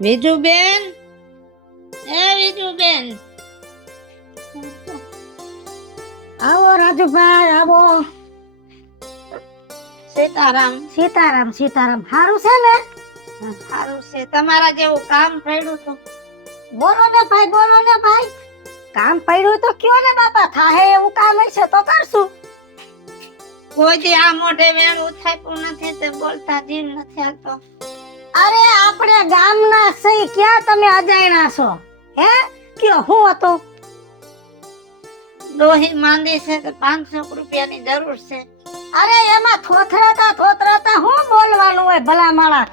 વિજુબેન, એ વિજુબેન, આવો રાજુભાઈ આવો. સીતારામ. સીતારામ સીતારામ. હારું છે ને? સારું છે. તમારા જેવું કામ પડ્યું તો બોલો ને ભાઈ, બોલો ને ભાઈ. કામ પડ્યું તો કયો ને બાપા, થાહે એવું કામ હશે તો કરશું. કોઈ દી આ મોઢે વેણ ઉથાપ્યું નથી તે બોલતા જીવ નથી આવતો. અરે આપણે ગામના સહી ક્યાં તમે અજાણ્યા છો? હે કયો હું હતો? ડોહી માંદી છે તો 500 રૂપિયાની જરૂર છે. અરે એમાં થોતરાતા હું બોલવાનું હોય ભલા માણા.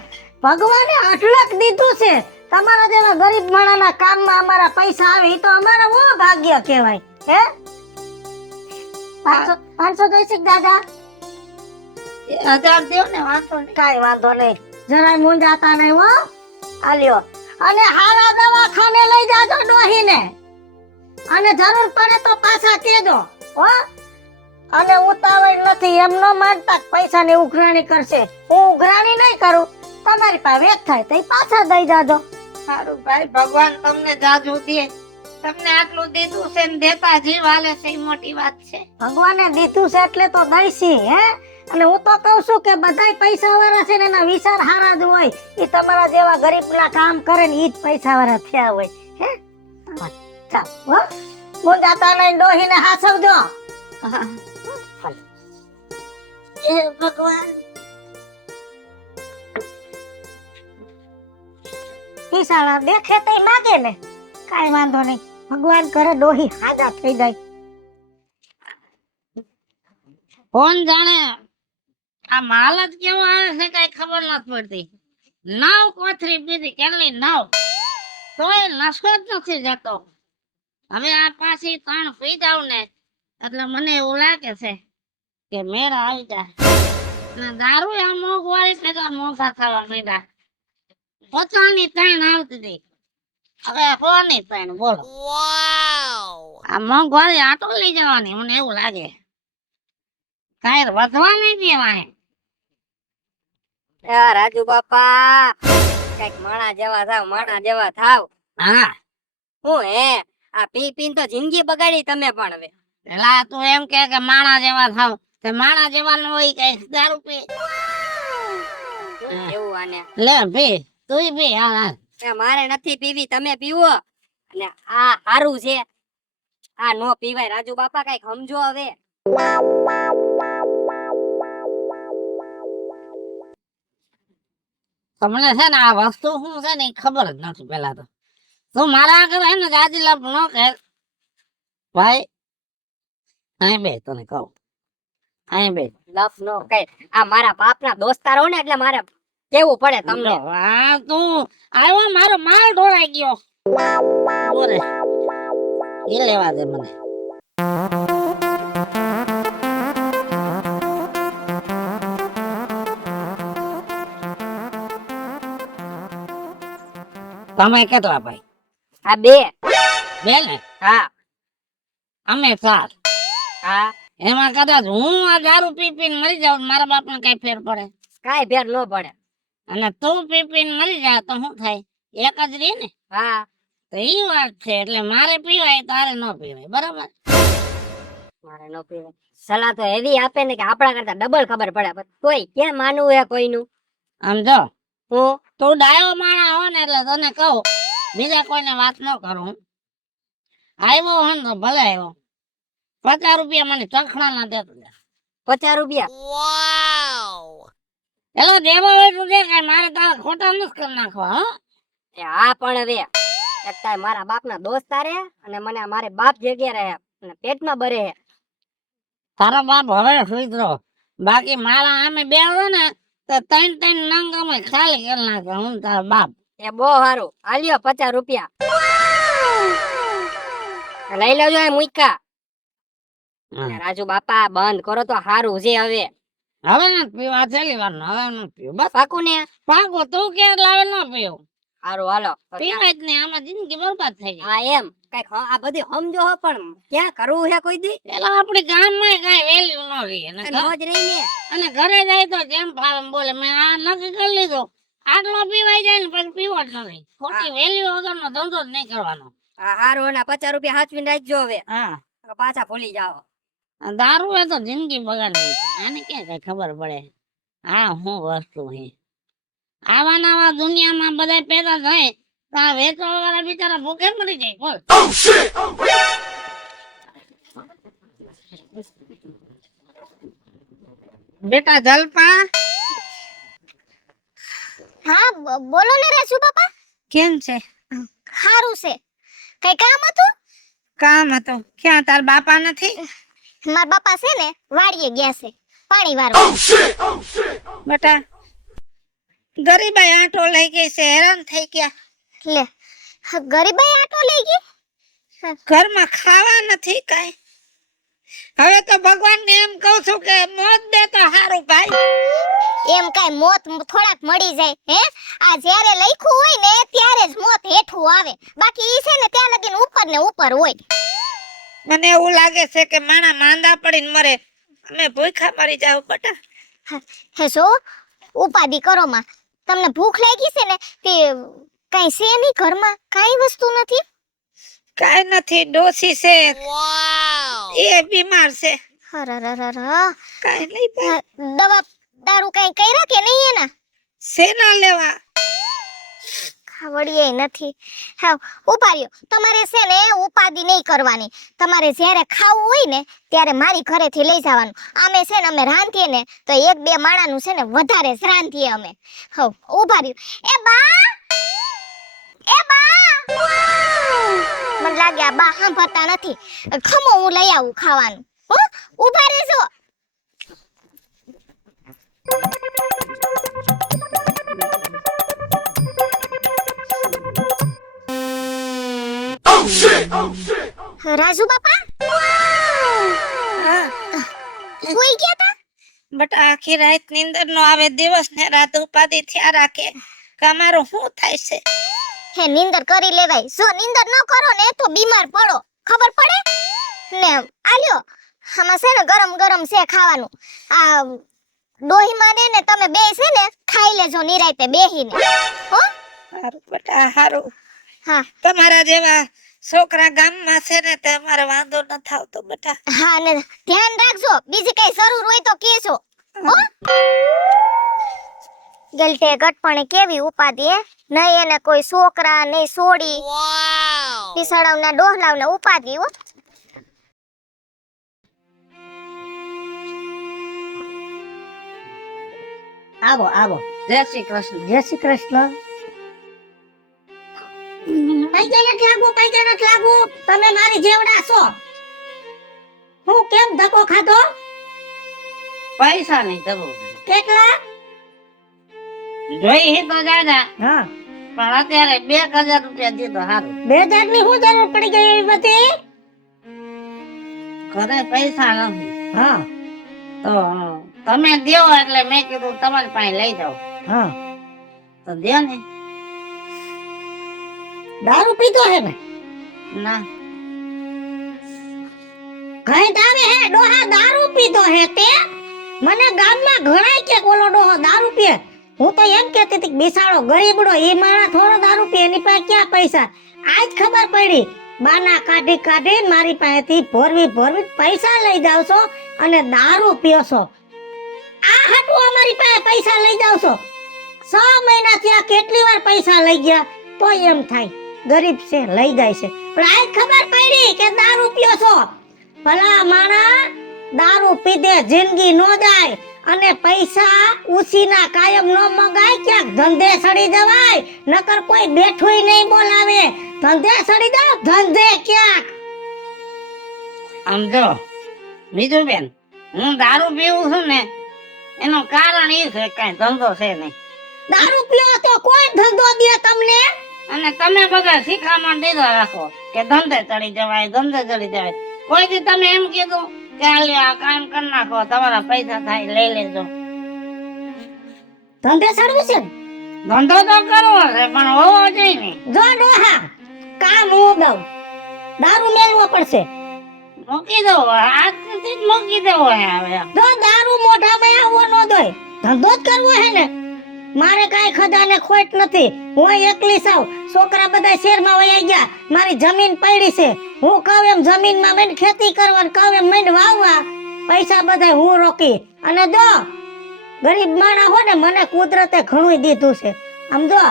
ભગવાને અઢળક દીધું છે. તમારા જેવા ગરીબ માણાના કામમાં અમારા પૈસા આવે એ તો અમારા બહુ ભાગ્ય કહેવાય. હે 500 દઈશ દાદા? 1000 દેવ ને, વાંધો નહીં. કાઈ વાંધો નહીં, જરાય મૂંઝાતા નહીં હો. આલ્યો. અને હારા દવાખાને લઈ જાજો ડોહીને, અને જરૂર પડે તો પાછા કેજો હો. અને ઉતાવળ નથી એમ નો માનતા પૈસાની ઉઘરાણી કરશે. હું ઉઘરાણી નહીં કરું, તમારી પાસે વેચ થાય તો પાછા દઈ જાજો. સારું ભાઈ, ભગવાન તમને જાજુ દે. તમને આટલું દીધું છે ને દેતા જીવ હાલે છે એ મોટી વાત છે. ભગવાને દીધું છે એટલે તો દઈશી. હે અને હું તો કહું છું કે બધાય પૈસા વાળા છે ને એના વિચાર હારા જ હોય. એ તમારા જેવા ગરીબના કામ કરે ને ઈ જ પૈસા વાળા થયા હોય. હે ચાલ હો, મૂંઝાતા નહીં, ડોહીને હાસવજો. એ ભગવાન. ઈશાળા દેખે તે માગે ને, કાઈ વાંધો નહીં. ભગવાન કરે ડોહી હાજા થઈ જાય. કોણ જાણે આ માલ જ કેવો આવે છે કઈ ખબર નથી પડતી. નાવ કોથરી પીધી કેટલી નાવ તોય નશો જ નથી જતો. હવે આ પાછી 3 પી જાવ ને એટલે મને એવું લાગે છે કે મેળા આવી જાય. અને દારૂ આ મોંઘવારી ભેગા મોંઘા થવા માંડ્યા. 50 ની 3 આવતી હતી, હવે 100 ની 3. બોલો, આ મોંઘવારી આટો લઈ જવાની મને એવું લાગે. કાંઈ વધવા નહીં દેવાય. રાજુ બાપા કઈક માણા જેવા થાવ, માણા જેવા થાવ. હા, હું હે આ પી પીને તો જિંદગી બગાડી તમે પણ. હવે પેલા તું એમ કે માણા જેવા થાવ, તે માણા જેવા ન હોય કઈ દારૂ પી. એવું આને લે પી, તું પી. હાલ મારે નથી પીવી, તમે પીવો. અને આ હારું છે, આ નો પીવાય. રાજુ બાપા કઈક સમજો હવે. તમને છે ને આ વસ્તુ શું છે ને એ ખબર જ નથી. પેલા તો તું મારા આગળ હે ને જાજી લાભ ન કે ભાઈ. અહીં બે તને કહું, અહીં બે લફ નો કઈ. આ મારા બાપના દોસ્તારો ને એટલે મારે કેવું પડે તમને. આ તું આવ્યો મારો માલ ઢોળાઈ ગયો. બોલે એ લેવા દે મને. તમે કેટલા ભાઈ? આ બે. બે ને? હા અમે 4. હા, એમાં કદાચ હું આ દારૂ પી પીને મરી જાઉં મારા બાપ ને કઈ ફેર પડે? કઈ ફેર ન પડે. અને તું પી પીને મરી જા તો શું થાય? એક જ રહી ને. હા તો ઈ વાત છે. એટલે મારે પીવાય તારે ન પીવાય, બરાબર? મારે ન પીવાય. સલાહ તો એવી આપે ને કે આપણા કરતા ડબલ ખબર પડે, પણ કોઈ ક્યાં માનવું હે કોઈનું. આમ જો હું તું ડાયો માણા હો ને એટલે તને કહું, બીજા કોઈને વાત ન કરું. આવ્યો હો ને તો ભલે આવ્યો. 50 રૂપિયા મને ચખણા ના દેતો. 50 રૂપિયા? એલો દેવા હોય તો દે, કઈ મારે તારા ખોટા નથી કરી નાખવા. હો એ હા, પણ હવે એક તાય મારા બાપના દોસ્તાર હે અને મને મારે બાપ જગ્યા રહે અને પેટમાં બરે હે. તારો બાપ હવે સુધરો, બાકી મારા આમે બે હોય ને તો 3 નંગ અમે ખાલી કરી નાખે. હું તારો બાપ. એ બહુ સારું. આલ્યો 50 રૂપિયા લઈ લેજો. એ મુઈકા. રાજુ બાપા બંધ કરો તો સારું છે. હવે હવે નથી પીવા, છેલ્લી વાર હવે નથી પીવું. બસ પાકું ને? પાકો. તું કે લાવે ન પીવું. સારું હાલો. પીવાય જ નહીં, આમાં જિંદગી બરબાદ થઈ ગઈ. હા એમ કઈક આ બધી સમજો હો, પણ ક્યાં કરવું હે કોઈ દી? પેલા આપણી ગામમાં કઈ વેલ્યુ ન રહી. મોજ રહી ને. અને ઘરે જાય તો જેમ ફાવે એમ બોલે. મેં આ નક્કી કરી લીધું, આટલો પીવાઈ જાય ને પછી પીવો જ નથી ખોટી વેલ્યુ વગરનો ધંધો જ નહીં કરવાનો. આ હારું એના 50 રૂપિયા હાચવીને રાખજો હવે, હા પાછા ભૂલી જાઓ. આ દારૂ એ તો જિંદગી બગાડી આને ક્યાં કઈ ખબર પડે હા હું વસ્તુ હે. આવા નવા દુનિયામાં બધા પેદા થાય તો આ વેચવા વાળા બિચારા ભૂખે મરી જાય બોલ. બેટા જલપા હા બોલો ને રાજુ બાપા. કેમ છે? સારું છે. કઈ કામ હતું? કામ હતું. ક્યાં તાર બાપા નથી? મારા બાપા છે ને વાડીએ ગયા છે પાણી વાળવા. બેટા ગરીબાઈ આંટો લઈ ગઈ છે હેરાન થઈ ગયા. લે ગરીબાઈ આટો લઈ ગઈ. ઘરમાં ખાવા નથી કાઈ. હવે તો ભગવાનને એમ કહું છું કે મોત દે તો હારું ભાઈ. એમ કઈ મોત થોડાક મળી જાય હે? આ જ્યારે લખ્યું હોય ને ત્યારે જ મોત હેઠું આવે, બાકી ઈ છે ને ત્યાં લગીને ઉપર ને ઉપર હોય. મને એવું લાગે છે કે માણા માંદા પડીને મરે, અમે ભૂખા મરી જાવ બેટા. હે જો ઉપાધિ કરો માં. તમને ભૂખ લાગી છે ને તે કઈ છે નહીં ઘરમાં? કઈ વસ્તુ નથી? કાઈ નથી. ડોસી છે એ બીમાર છે. હરરરર કાઈ નહીં ભાઈ. દવા દારૂ કઈ કર્યા કે નહીં એના? સેના લેવા ખાવડીએ નથી. હા ઉપાડ્યો. તમારે છે ને ઉપાધિ નહીં કરવાની. તમારે જ્યારે ખાવું હોય ને ત્યારે મારી ઘરેથી લઈ જવાનું. આમે છે ને અમે રાંધીએ ને તો એક બે માણાનું છે ને વધારે જ રાંધીએ અમે. હવ ઉપાડ્યો. એ બા મને લાગે આ બા સાંભળતા નથી. ખમો હું લઈ આવું ખાવાનું. હો ઉભા રહેજો. રાજુ બાપા કોઈ ગયા તા? બેટા આખી રાત નીંદર નો આવે, દિવસ ને રાત ઉપાધિ થયા રાખે કે અમારું શું થાય છે. હે નીંદર કરી લેવાય. જો નીંદર ન કરો ને તો બીમાર પડો, ખબર પડે ને. આલ્યો આમાં છે ને ગરમ ગરમ છે ખાવાનું. આ ડોહીમાં ને તમે બે છે ને ખાઈ લેજો નિરાયતે બેહીને. હો હારું બેટા હારું. હા તમારા જેવા છોકરા ગામમાં છે ને તે અમારે વાંધો ન થાવતો બેટા. હા ને ધ્યાન રાખજો. બીજી કઈ જરૂર હોય તો કહેજો. હો ગલતે ગટપણે કેવી ઉપાધિ હે. નહીં એને કોઈ છોકરા નહીં સોડી પીસળાવના ડોહલાવના ઉપાધિ હો. આવો આવો. જય શ્રી કૃષ્ણ. જય શ્રી કૃષ્ણ. પૈસા નથી લાગુ, પૈસા નથી લાગુ. તમે મારી જેવડા છો. હું કેમ ધક્કો ખાધો? પૈસા નહીં તબુ કેટલા? જોઈ હી તો જાજા હા પણ અત્યારે 2000 રૂપિયા દીધો હારું. 2000 ની શું જરૂર પડી ગઈ એવી બધી? ઘરે પૈસા નથી હા તો તમે દ્યો એટલે મેં કીધું તમારી પાસે લઈ જાઓ. હા. તો દ્યો ને. દારૂ પીધો હે ને? ના ઘણી દાવે હે ડોહા દારૂ પીધો હે તે? મને ગામમાં ઘણાય કે ઓલો ડોહો દારૂ પીએ. હું તો એમ કહેતી હતી કે બિસાડો ગરીબડો એ માણા થોડો દારૂ પીએ, એની પાસે ક્યાં પૈસા. આજ ખબર પડી બાના કાઢી કાઢી મારી પાસેથી ભોરવી પૈસા લઈ જાવ છો અને દારૂ પીઓ છો. આ હાટું અમારી પાસે પૈસા લઈ જાવ છો. 6 મહિના થયા કેટલી વાર પૈસા લઈ ગયા તો એમ થાય ગરીબ છે લઈ જાય છે. પણ આજ ખબર પડી કે દારૂ પીઓ છો. ભલા માણા દારૂ પીધે જિંદગી નો જાય અને પૈસા ઉસીના કાયમ નો મગાય. ક્યાંક ધંધે સડી જવાય, નકર કોઈ બેઠુંય નહીં બોલાવે. ધંધે સડી જાવ, ધંધે ક્યાંક. આમ જો બીજું બેન, હું દારૂ પીવું છું ને એનું કારણ એ છે કઈ ધંધો છે નહીં. દારૂ પીઓ તો કોઈ ધંધો દે તમને? અને તમે બધા શીખામણ દીધા રાખો કે ધંધે ચડી જવાય, ધંધે ચડી જવાય. કોઈ દી તમે એમ કીધું કે હાલ્યો આ કામ કરી નાખો, તમારા પૈસા થાય લઈ લેજો. ધંધે સડવું છે ને? ધંધો તો કરવો છે પણ હોવો જોઈએ ને. જો ડોહા કામ હું દઉં, દારૂ મેળવો પડશે. મૂકી દો આજથી જ મૂકી દેવો હે હવે. જો દારૂ મોઢામાં આવવો ન દોય, ધંધો જ કરવો હે ને મારે કાંઈ ખજાને ખોટ નથી. હું એકલી સાવ. છોકરા બધા શહેરમાં વયા ગયા. મારી જમીન પડી છે. હું કહું એમ જમીનમાં મેં ખેતી કરવાની, કહું એમ મેં વાવવા. પૈસા બધા હું રોકી. અને જો ગરીબ માણસ હો ને, મને કુદરતે ઘણું દીધું છે. આમ જો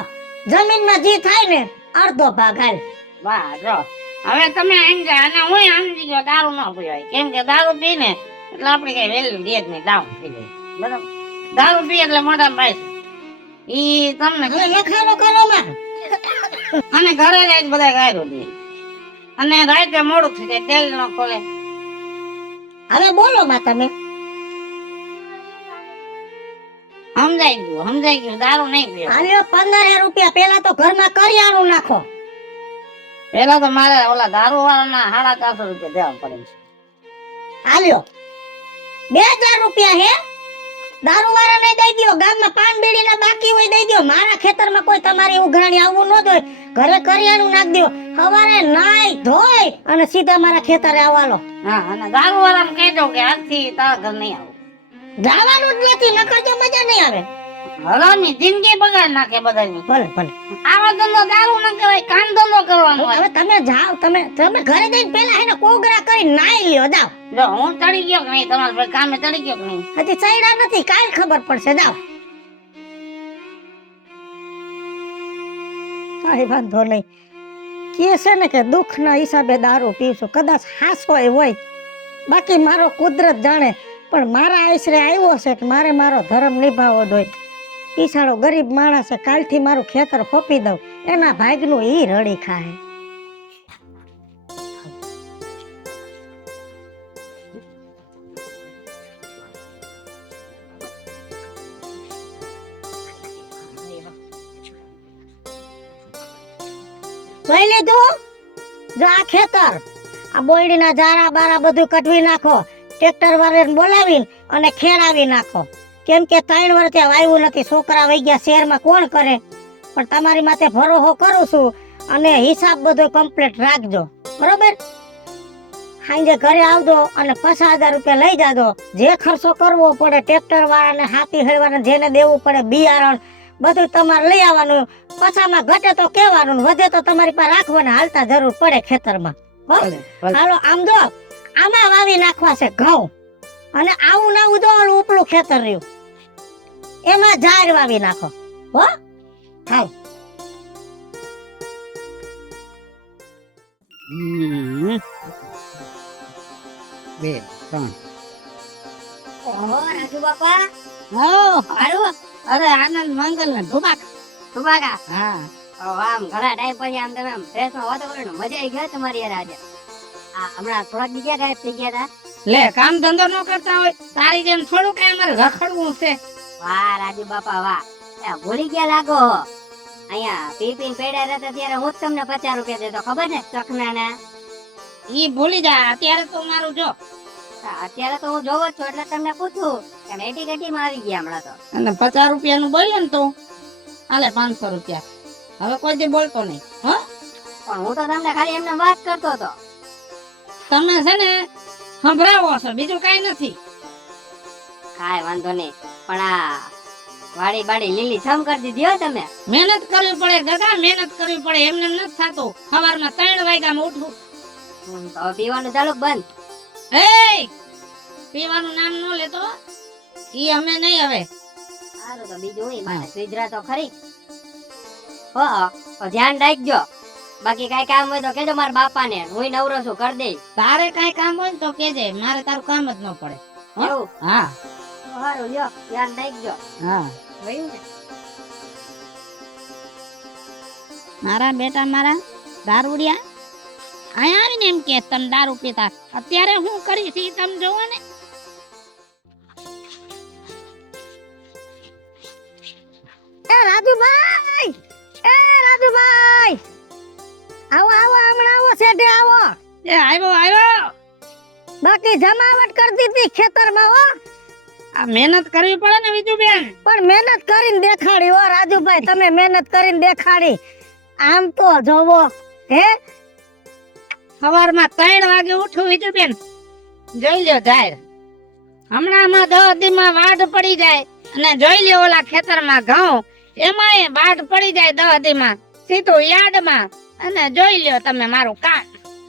જમીનમાં જે થાય ને અડધો ભાગ હાલ. વાહ જો હવે તમે સમજ્યા અને હું સમજી ગયો દારૂ ન પીવાય. કેમ કે દારૂ પીને એટલે આપણે કઈ વેલ્યુ દે જ નહીં, ડાઉન થઈ જાય. બરાબર, દારૂ પી એટલે મોટા ભાઈ ઈ તમને હવે લખાણો કરો માં. અને ઘરે જાય બધા ગાયરો દે અને રાતે મોડું થઈ જાય, તેલ ન ખોલે. હવે બોલો માં તમે. સમજાઈ ગયું દારૂ નહીં પીવો. હાલ્યો 15 રૂપિયા. પેલા તો ઘરમાં કરિયાણું નાખો. પેલા તો મારે ઓલા દારૂ વાળાના 450 રૂપિયા દેવા પડે છે. હાલ્યો 2000 રૂપિયા હે દારૂ વાળાને દઈ દ્યો. ગામમાં પાન બીડીના બાકી હોય દઈ દ્યો. મારા ખેતરમાં કોઈ તમારી ઉઘરાણી આવવું ન જોઈએ. ઘરે કરિયાણું નાખ દ્યો. સવારે નાઈ ધોઈ અને સીધા મારા ખેતરે આવવાલો. હા, અને દારૂ વાળાને કહી દો કે આજથી તારા ઘર નહીં આવું. જવાનું જ નથી, નકર તો મજા નહીં આવે. હરામી જિંદગી બગાડ નાખે બધાની. ભલે ભલે. આવા ધંધો દારૂ ન કહેવાય, કામ ધંધો કરવાનો હોય. હવે તમે જાઓ. તમે ઘરે જઈને પેલા એને કોગરા કરી નાઈ લ્યો. જાઓ. જો હું ચડી ગયો કે નહીં, તમારા ભાઈ કામે ચડી ગયો કે નહીં? હજી ચડ્યા નથી, કાલ ખબર પડશે. જાઓ. કઈ વાંધો નહીં. કે છે ને કે દુઃખના હિસાબે દારૂ પીશું. કદાચ હાસો હોય, બાકી મારો કુદરત જાણે. પણ મારા આશરે આવ્યો છે કે મારે મારો ધર્મ નિભાવવો જોઈએ. પીસાડો ગરીબ માણસ છે. કાલથી મારું ખેતર ખોપી દઉં. એના ભાગનું ઈ રડી ખાય. જોઈ લીધું? જો આ ખેતર, આ બોયડીના ઝાડા બારા બધું કટવી નાખો. ટ્રેક્ટર વાળાને બોલાવીને અને ખેડાવી નાખો. કેમ કે 3 વર્ષ ત્યાં વાવ્યું નથી. છોકરા વહી ગયા શહેરમાં, કોણ કરે? પણ તમારી માથે ભરોસો કરું છું અને હિસાબ બધો કમ્પ્લીટ રાખજો. બરોબર? સાંજે ઘરે આવજો અને 50,000 રૂપિયા લઈ જાજો. જે ખર્ચો કરવો પડે ટ્રેક્ટર વાળાને, હાથી હેળવાને, જેને દેવું પડે બિયારણ, બધું તમારે લઈ આવવાનું. પછામાં ઘટે તો કહેવાનું, વધે તો તમારી પાસે રાખવાને હાલતા જરૂર પડે ખેતરમાં. હાલો આમ જો આમાં વાવી નાખવા છે ઘઉં. અને આવું નાવું જો ઉપલું ખેતર રહ્યું એમાં ઝાડ વાવી નાખો. હો હાલ. બે ત્રણ. ઓહો રાજુ બાપા, હા, હારું અરે આનંદ મંગલ ને ધુમાક. સુભાગા. હા, આમ ઘણા ટાઈમ પછી આમ તમે ફ્રેશમાં વાતાવરણ મજા આવી ગઈ તમારી યાર આજે. આ હમણાં થોડાક દી ક્યાં ગાયબ થઈ ગયા હતા? લે કામ ધંધો ન કરતા હોય તારી જેમ થોડું કઈ અમારે રખડવું છે. વાહ રાજુ બાપા વાહ, એ ભૂલી ગયા લાગો. અહીંયા પીપીન પેડા રહેતા ત્યારે હું જ તમને 50 રૂપિયા દેતો, ખબર ને? ચકના ના. ઈ ભૂલી જા. અત્યારે તો મારું જો. અત્યારે તો હું જોવો જ છું એટલે તમને પૂછું કે એટી ગટીમાં આવી ગયા હમણાં તો. અને 50 રૂપિયાનું બોલ્યો ને તું, હાલે 500 રૂપિયા. હવે કોઈ દી બોલતો નહીં. હા, પણ હું તો તમને ખાલી એમને વાત કરતો હતો. તમે છે ને સંભળાવો છો, બીજું કઈ નથી. કાંઈ વાંધો નહીં, પણ આ વાડી બાડી લીલી છમ કરી દીધી હો તમે. મહેનત કરવી પડે દાદા, મહેનત કરવી પડે. એમને નથી થતું. સવારમાં 3 વાગ્યામાં ઉઠવું. તો પીવાનું ચાલુ બંધ. એ પીવાનું નામ ન લેતો. ઈ અમે નહીં હવે. સારું તો બીજું હોય મારે સુધરા તો ખરી. હો તો ધ્યાન રાખજો. બાકી કઈ કામ હોય તો કેજો મારા બાપાને, હું નવરો છું કરી દઈશ. તારે કઈ કામ હોય ને તો કેજે, મારે તારું કામ જ ન પડે. એવું? હા સારું લ્યો, ધ્યાન રાખજો. હા. વયું ને? મારા બેટા મારા દારૂડિયા અહીંયા આવીને એમ કે તમે દારૂ પીતા. અત્યારે હું કરીશ ઈ તમે જોવો ને. એ રાજુભાઈ, આવો આવો, હમણાં આવો, શેઠે આવો. એ આવ્યો. બાકી જમાવટ કરી દીધી ખેતરમાં. હો આ મહેનત કરવી પડે ને બીજું બેન. પણ મહેનત કરીને દેખાડી. હો રાજુભાઈ, તમે મહેનત કરીને દેખાડી. આમ તો જોવો હે, સવારમાં 3 વાગે ઉઠું બીજું બેન. જોઈ લ્યો જાહેર. હમણાં 10 દીમાં વાઢ પડી જાય અને જોઈ લ્યો ઓલા ખેતરમાં ઘઉં એમાં એ બાદ પડી જાય દહદીમાં સીધું યાર્ડમાં અને જોઈ લ્યો તમે મારું કામ.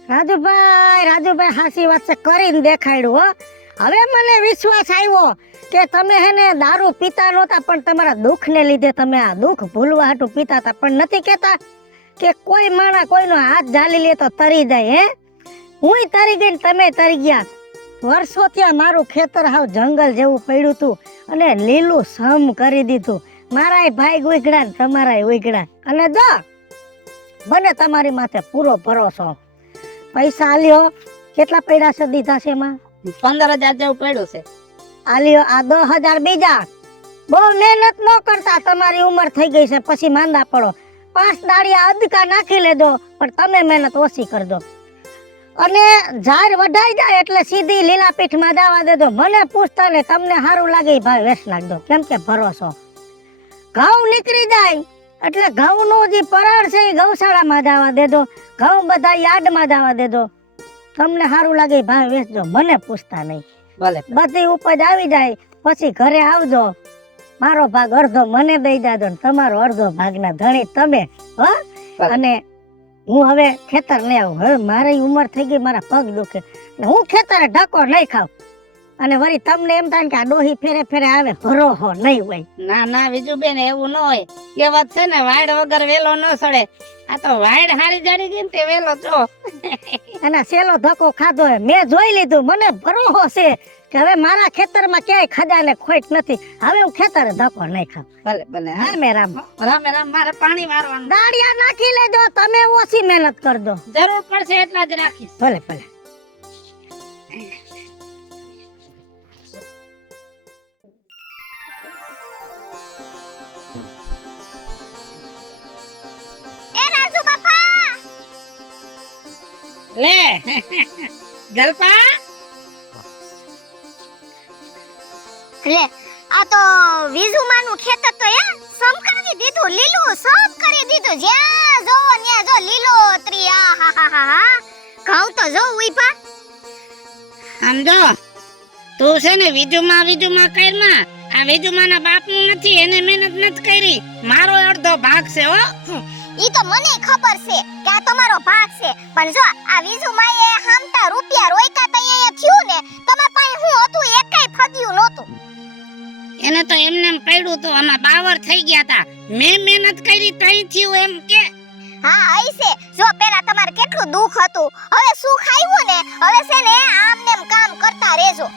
રાજુભાઈ હાસી વાત છે, કરીને દેખાડ્યું હો. હવે મને વિશ્વાસ આવ્યો કે તમે હેને દારૂ પીતા નહોતા, પણ તમારા દુઃખને લીધે તમે આ દુઃખ ભૂલવા હાટુ પીતા હતા. પણ નથી કહેતા કે કોઈ માણા કોઈનો હાથ ઝાલી લે તો તરી જાય. હે, હુંય તરી ગઈ ને તમે તરી ગયા. વર્ષોથી આ મારું ખેતર હાવ જંગલ જેવું પડ્યું હતું અને લીલું સમ કરી દીધું. મારાય ભાઈ ઉગડ્યા ને તમારાય ઉગડ્યા. અને જો બને તમારી માથે પૂરો ભરોસો. પૈસા આલ્યો કેટલા પડ્યા છે? દીધા છે એમાં 15,000 જેવું પડ્યું છે. આલ્યો આ 10,000 બીજા. બહુ મહેનત ન કરતા, તમારી ઉંમર થઈ ગઈ છે, પછી માંદા પડો. 5 દાડિયા અદકા નાખી લેજો, પણ તમે મહેનત ઓછી કરજો. અને ઝાડ વઢાઈ જાય એટલે સીધી લીલા પીઠમાં દાવા દેજો. મને પૂછતા ને તમને સારું લાગે એ ભાઈ વેચ નાખજો, કેમ કે ભરોસો. ઘઉં નીકળી જાય એટલે ઘઉં નું જે પરાળ છે એ ગૌશાળામાં દાવા દેજો, ઘઉં બધા યાર્ડમાં દાવા દેજો. તમને સારું લાગે એ ભાઈ વેચજો, મને પૂછતા નહીં. ભલે બધી ઉપજ આવી જાય પછી ઘરે આવજો. મારો ભાગ અડધો મને દઈ દેજો ને તમારો અડધો ભાગના ધણી તમે. હો, અને હું હવે ખેતર નહીં આવું. હવે મારી ઉંમર થઈ ગઈ, મારા પગ દુખે, હું ખેતરે ઢકો નહીં ખાવ. અને વળી તમને એમ થાય કે આ ડોહી ફેરે ફેરે આવે, ભરોહો નહીં હોય. ના ના વિજુબેન, એવું ન હોય. એ વાત છે ને, વાડ વગર વેલો ન સડે. આ તો વાડ હારી જડી ગઈ ને તે વેલો છો. અને સેલો ધક્કો ખાધો હે, મેં જોઈ લીધું. મને ભરોહો છે કે હવે મારા ખેતરમાં ક્યાંય ખજાને ખોટ નથી. હવે હું ખેતરે ધક્કો નહીં ખાવ. ભલે ભલે. હા મેરામ, રામે રામ. મારે પાણી વારવાનું દાડિયા નાખી લેજો, તમે ઓછી મહેનત કરજો. જરૂર પડશે એટલા જ રાખીશ. ભલે ભલે. લે જલપા, લે આ તો વિઝુમાનું ખેતર તો સમ કરી દીધું, લીલું સમ કરી દીધું. જ્યાં જોવો ત્યાં જો લીલોતરી. આ હા હા હા હા, ઘઉં તો જો ઉઈપા. આમ જો તું છે ને વિજુમાં કરમાં. આ વિજુમાના બાપનું નથી, એને મહેનત નથી કરી. મારો અડધો ભાગ છે હો. ઈ તો મને ખબર છે કે આ તમારો ભાગ છે, પણ જો આ વિઝુમાએ હામટા રૂપિયા રોયકા તઈ એ થયું ને, તમાર પાસે હું હતું એકાઈ ફદ્યું નહોતું. એને તો એમને એમ પડ્યું તો આમાં બાવર થઈ ગયા હતા. મેં મહેનત કરી તઈ થયું એમ કે. હા આઈ છે. જો પેલા તમારે કેટલું દુઃખ હતું, હવે સુખ આવ્યું ને, હવે છે ને આમને એમ કામ કરતા રહેજો.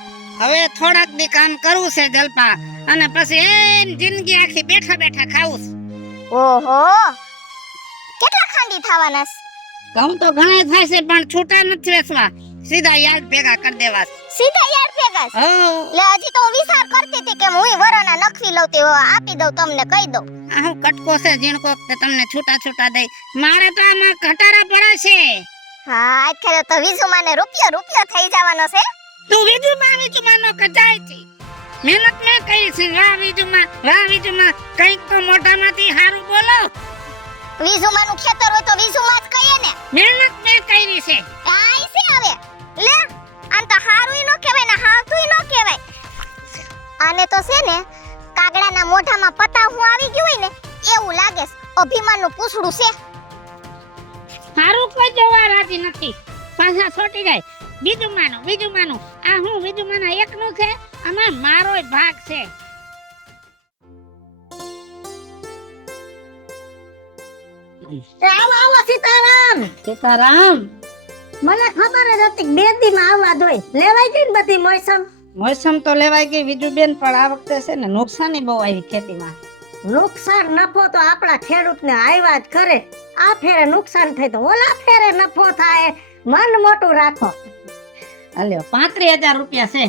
હવે થોડાક દી કામ કરવું છે જલપા, અને પછી એમ જિંદગી આખી બેઠા બેઠા ખાવું છે. ઓહો, કેટલા ખાંડી થવાના છે? ઘઉં તો ઘણા થાય છે, પણ છૂટા નથી વેચવા, સીધા યાદ ભેગા કરી દેવા. સીધા યાર ભેગા છે? લે હજી તો હું વિચાર કરતી હતી કે હું વરાના નખવી લઉં તે આપી દઉં, તમને કહી દઉં. આ હું કટકો છે ઝીણકો કે તમને છૂટા દઈ. મારે તો આમાં ઘટાડા પડે છે. હા આખરે તો વિઝુમાને રૂપિયો થઈ જવાનો છે. તું વિજુમાં નો કચાય છે. મહેનત મેં કરી છે. વાહ વિજુમાં કઈક તો મોઢામાંથી હારું બોલો. વિઝુમાનું ખેતર હોય તો વિઝુમાં જ કહીએ ને. મહેનત મેં કરી છે. આઈ છે હવે. લે આન તો હારુંય નો કહેવાય ને હાવતુંય નો કહેવાય. આને તો છે ને કાગડાના મોઢામાં પતાહું આવી ગયું હોય ને એવું લાગે છે. અભિમાનનું પૂછડું છે. હારું કોઈ જોવા રાજી નથી. પાછા છોટી જાય. વિજુમાનું આ હું વિજુમાના એકનું છે, આમાં મારોય ભાગ છે. આવો સીતારામ. મને ખબર જ હતી કે 2 દીમાં આવવા દોય. લેવાઈ ગઈ ને બધી મોસમ તો લેવાઈ ગઈ વિજુબેન, પણ આ વખતે છે ને નુકસાની બહુ આવી ખેતીમાં. નુકસાન નફો તો આપણા ખેડૂતને આવ્યા જ કરે. આ ફેરે નુકસાન થાય તો ઓલા ફેરે નફો થાય. મન મોટું રાખો. અલ્યો 35,000 રૂપિયા છે.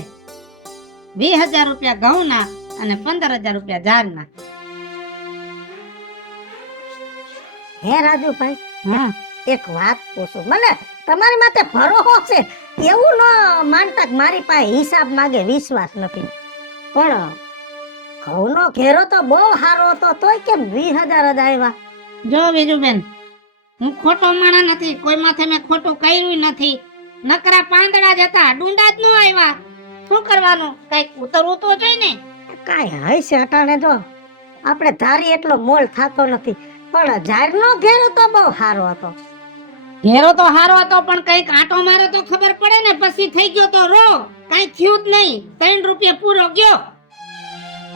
20,000 રૂપિયા ઘઉંના અને 15,000 રૂપિયા જારના. હે રાજુભાઈ, હા એક વાત પૂછું. મને તમારી માથે ભરોસો છે, એવું ન માનતા કે મારી પાસે હિસાબ માંગે વિશ્વાસ નથી. પણ ઘઉંનો ઘેરો તો બહુ સારો હતો, તોય કેમ 20,000 જ આવ્યા? જો વિજુબેન, હું ખોટો માણા નથી, કોઈ માથે મેં ખોટું કર્યું નથી. નકરા પાંદડા જ હતા, ડુંડા જ ન આવ્યા. શું કરવાનું, કઈક ઉતરવું તો જોઈએ ને. કાંઈ હશે અટાણે. જો આપણે ધારી એટલો મોલ થતો નથી. પણ ઝાડનો ઘેરો તો બહુ સારો હતો. ઘેરો તો હારો હતો પણ કઈક આંટો મારો તો ખબર પડે ને. પછી થઈ ગયો તો રો, કઈ થયું જ નહીં. 3 રૂપિયા પૂરો ગયો.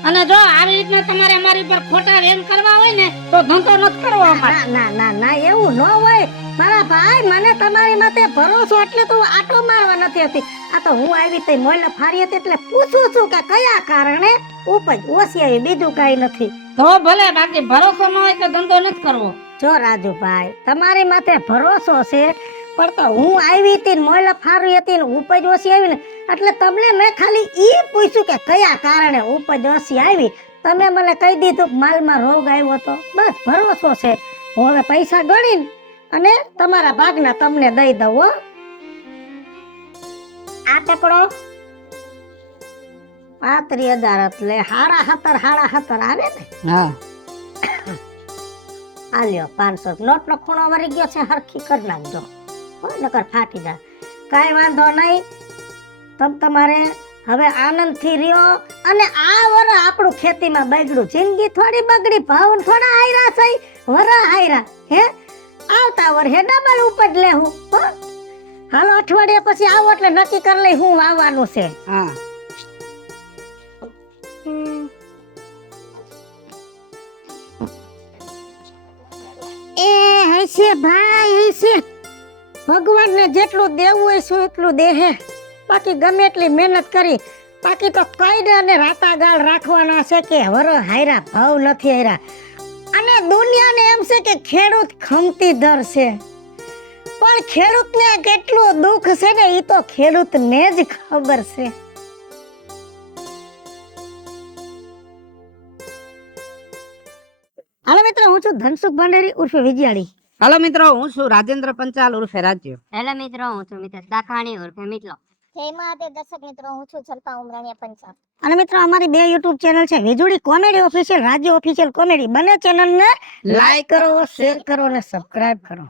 અને જો આવી રીતના તમારે અમારી પર ખોટા વેમ કરવા હોય ને તો ધંધો નથી કરવો અમારે. ના ના ના ના એવું ન હોય મારા ભાઈ. મને તમારી માથે ભરોસો એટલે તો હું આટો મારવા નથી હતી. આ તો હું આવી તે મોલ ફારી હતી એટલે પૂછું છું કે કયા કારણે ઉપજ ઓછી આવી, બીજું કઈ નથી. તો ભલે, બાકી ભરોસો ન હોય તો ધંધો નથી કરવો. જો રાજુભાઈ તમારી માથે ભરોસો છે પણ તો હું આવી હતી મોલ ફારી હતી ને ઉપજ ઓછી આવી ને એટલે તમને મેં ખાલી ઈ પૂછ્યું કે કયા કારણે ઉપજ ઓછી આવી. તમે મને કહી દીધું કે માલમાં રોગ આવ્યો તો બસ ભરોસો છે. હું હવે પૈસા ગણીને અને તમારા ભાગના તમને દઈ દઉં હો. આ પકડો 35,000 એટલે 17,500 આવે ને. હા, આ લ્યો 500 નોટનો ખૂણો વળી ગયો છે, હરખી કરી નાખજો હો, નકર ફાટી જાય. કાંઈ વાંધો નહીં. તમારે હવે આનંદથી રહ્યો. અને આ વર આપણું ખેતીમાં બગડ્યું, જિંદગી થોડી બગડી, ભાવ થોડા હાયરા થઈ, વરા હાયરા હે. આવતા વર્ષે ડબલ ઉપજ લેવું હો. હાલો અઠવાડિયા પછી આવો એટલે નક્કી કરી લઈ હું વાવવાનું છે. હા. એ હશે ભાઈ હશે. ભગવાનને જેટલું દેવું હોય શું એટલું દેહે. બાકી ગમે એટલી મહેનત કરી બાકી તો કઈ ને અને રાતાગાળ રાખવાના છે કે વરો હાયરા ભાવ નથી હાયરા. અને દુનિયાને એમ છે કે ખેડૂત ખમતી દર છે પણ ખેડૂતને કેટલું દુઃખ છે ને એ તો ખેડૂતને જ ખબર છે. હાલો મિત્રો, હું છું ધનસુખ ભંડેરી ઉર્ફે વિજયાળી. હાલો મિત્રો, હું છું રાજેન્દ્ર પંચાલ ઉર્ફે રાજ્ય. હેલો મિત્રો, હું છું મિતેશ દાખાણી ઉર્ફે મિતલો. જય મહાદેવ દર્શક મિત્રો, હું છું સલ્પા ઉમરાણીયા પંચાલ. અને મિત્રો અમારી 2 YouTube ચેનલ છે, વીજળી કોમેડી ઓફિશિયલ, રાજ્ય ઓફિશિયલ કોમેડી. બંને ચેનલને લાઈક કરો, શેર કરો અને સબસ્ક્રાઇબ કરો.